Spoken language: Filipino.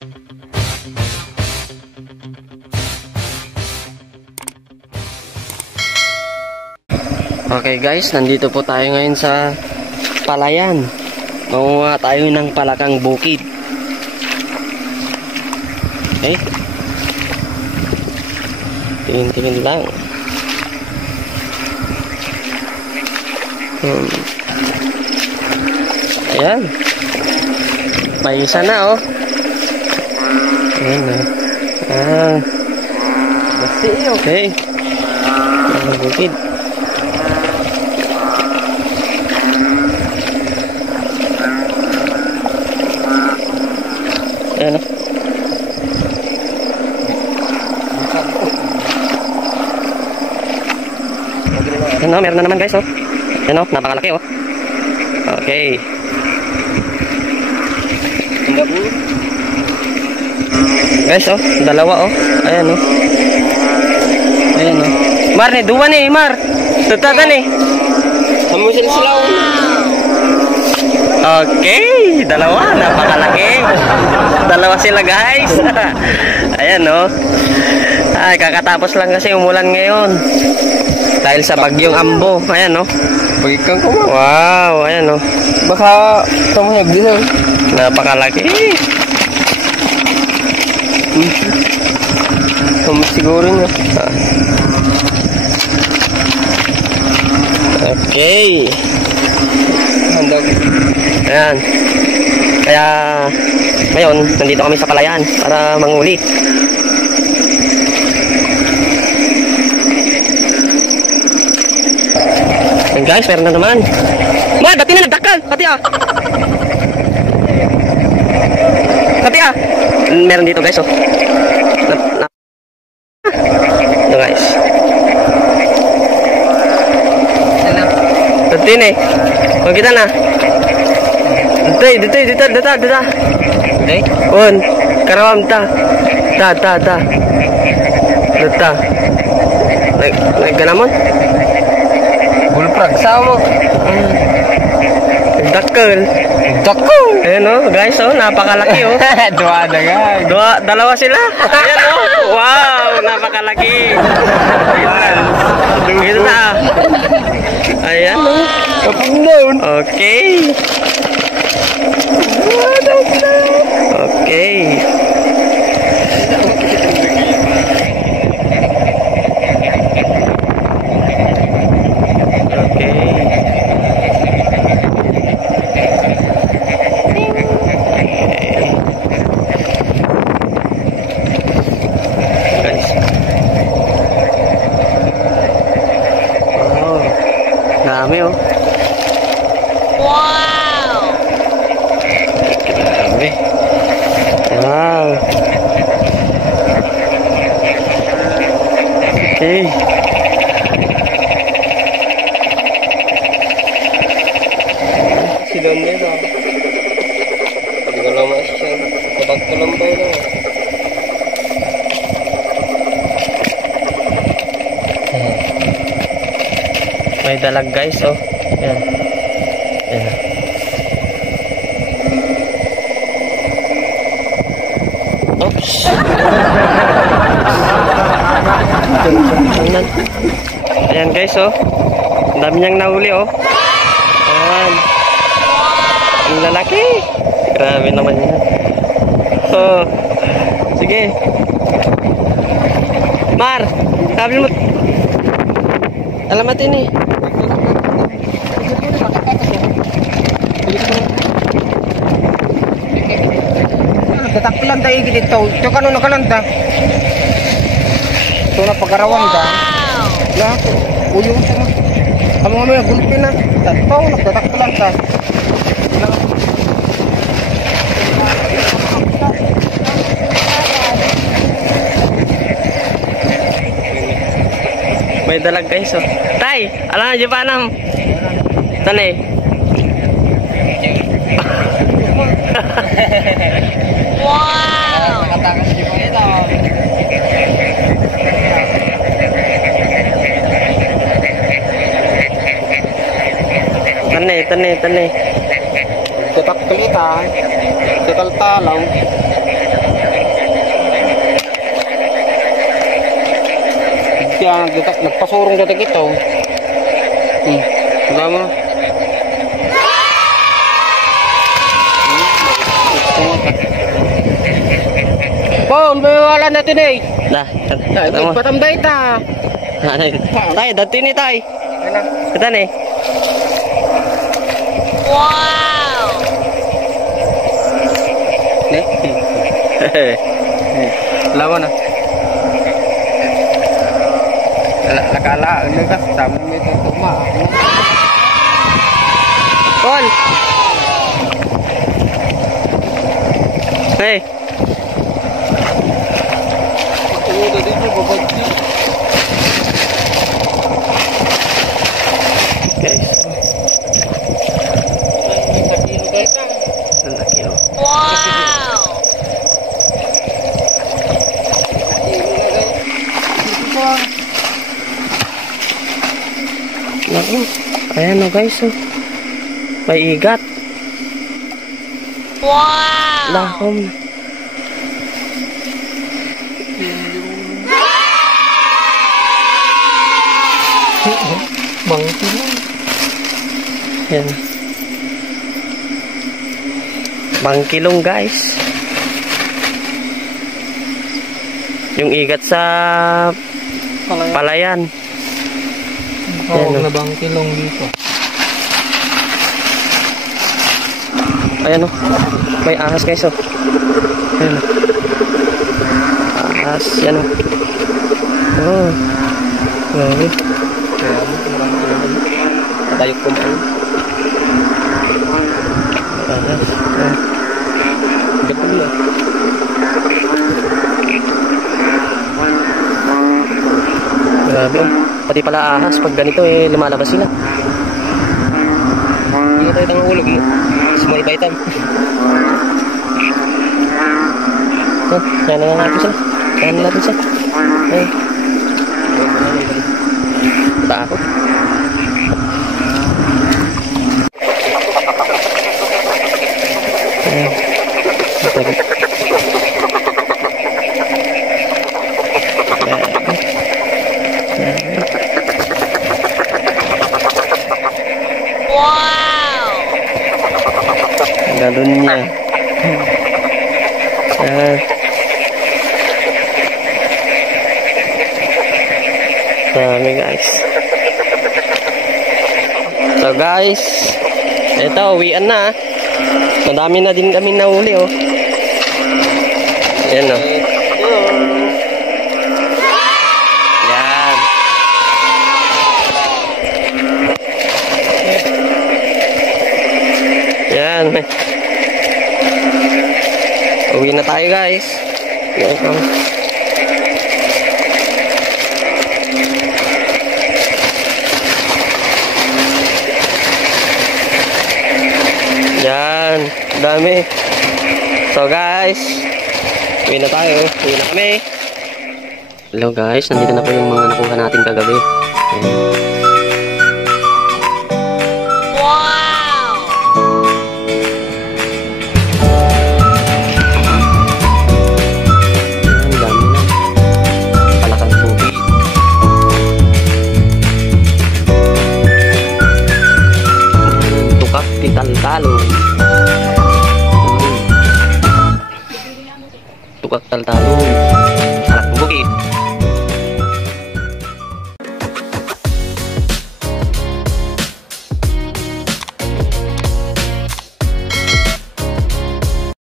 Okay guys, nandito po tayo ngayon sa palayan. Mangunguha tayo ng palakang bukid. Okay. Tingin-tingin lang. Ayan. May isa na oh. Ayan na. Okay. Bukid. Ayan o. Ayan o, meron na naman guys o. Ayan o, napakalaki o. Okay. Guys o, dalawa o. Ayan o. Ayan o. Mar ni, duwa ni, Mar. Tutagan ni. Hamusin sila o. Okay, dalawa, napakalaki. Dalawa sila guys. Ayan no. Ay, kakatapos lang kasi umulan ngayon. Dahil sa bagyong Ambo. Ayan no. Pagkikang ko mo. Wow, ayan no. Baka tumahag dito. Napakalaki. Siguro nga. Okay. Handog. Ayan. Kaya ngayon, nandito kami sa palayan para manguli. And guys, meron na naman. Ma, dati na nagdakal. Pati ah. Pati ah. Meron dito guys oh. Ito guys. Dati na eh. Oh, kita na. Dito. Okay. On. Karawam ta. Ta. Dita. Nagganamon? Bulprag. Saan mo? Dakkel. Dako. Ayan o, guys o, napakalaki o. Dua na nga. Dalawa sila. Ayan o. Wow, napakalaki. Dito na. Ayan o. Kapag Okay. Okay. Dami oh. Wow! Grabe. Wow. Okay. Silon nito. Hindi ko lang maasyan. Kapag ko lang ba na. May dalag guys oh. Yan. Yan. Oops. Ayan guys oh. Ang dami niyang nahuli oh. Ayan. Ang lalaki. Grabe naman yan. Oh. Sige. Mar, sabi mo. Alamat ini. Tataklan tayo dito. Ito ka nung nakalanda. Ito na pagkarawan ka. Na, uyong siya mo. Kamu nga may gulpi na. Ito, nagtataklan ka. May dalag guys oh. Tay, alam na pa nam. Tanay. Wow! Nakatakas di mo ito. Tanay. Tetak pelita. Tekal talang. kaya nagpasurong dati ito. Wala mo. Paul, may wala natin eh. Dah. Patambay ta. Tay, dati ni tay. Ano? Kita nih. Wow! Nih. Lawan na. Lakala, ano ka? Tama mo ito tuma. Paul. Hey. Oo, dati mo babagdi. Guys, guys. ang laki oh. Wow! Naku, ayan oh guys oh. May igat. Wow! Lahom. Bangki lang. Yan. Bangkilong guys. Yung igat sa palayan. Tawag na bangkilong dito. Ayan oh. May ahas guys oh. Ayan oh. Ahas. Yan oh. Oh. Grabe. Patayok ko ba? Ahas. Gapuli ah. Grabe oh. Pati pala ahas pag ganito eh lumalabas sila. Hindi tayo tang ulog eh. Small baitan. Oh, yan na natin siya. Yan na natin siya. Eh. Takot. Wow! Galon niya. Dami guys. So guys, ito uwian na. Madami na din kami nahuli oh. Yan oh. Yan. Yan. Uwi na tayo guys. Yan. Yan, dami. So guys, uwi na tayo. Uwi na kami. Hello guys, nandito na po yung mga nakuha natin kagabi. Ayan. Wow! Yan, dami na. Palakang tubig. Tukak di taltalon. Tukak taltalon.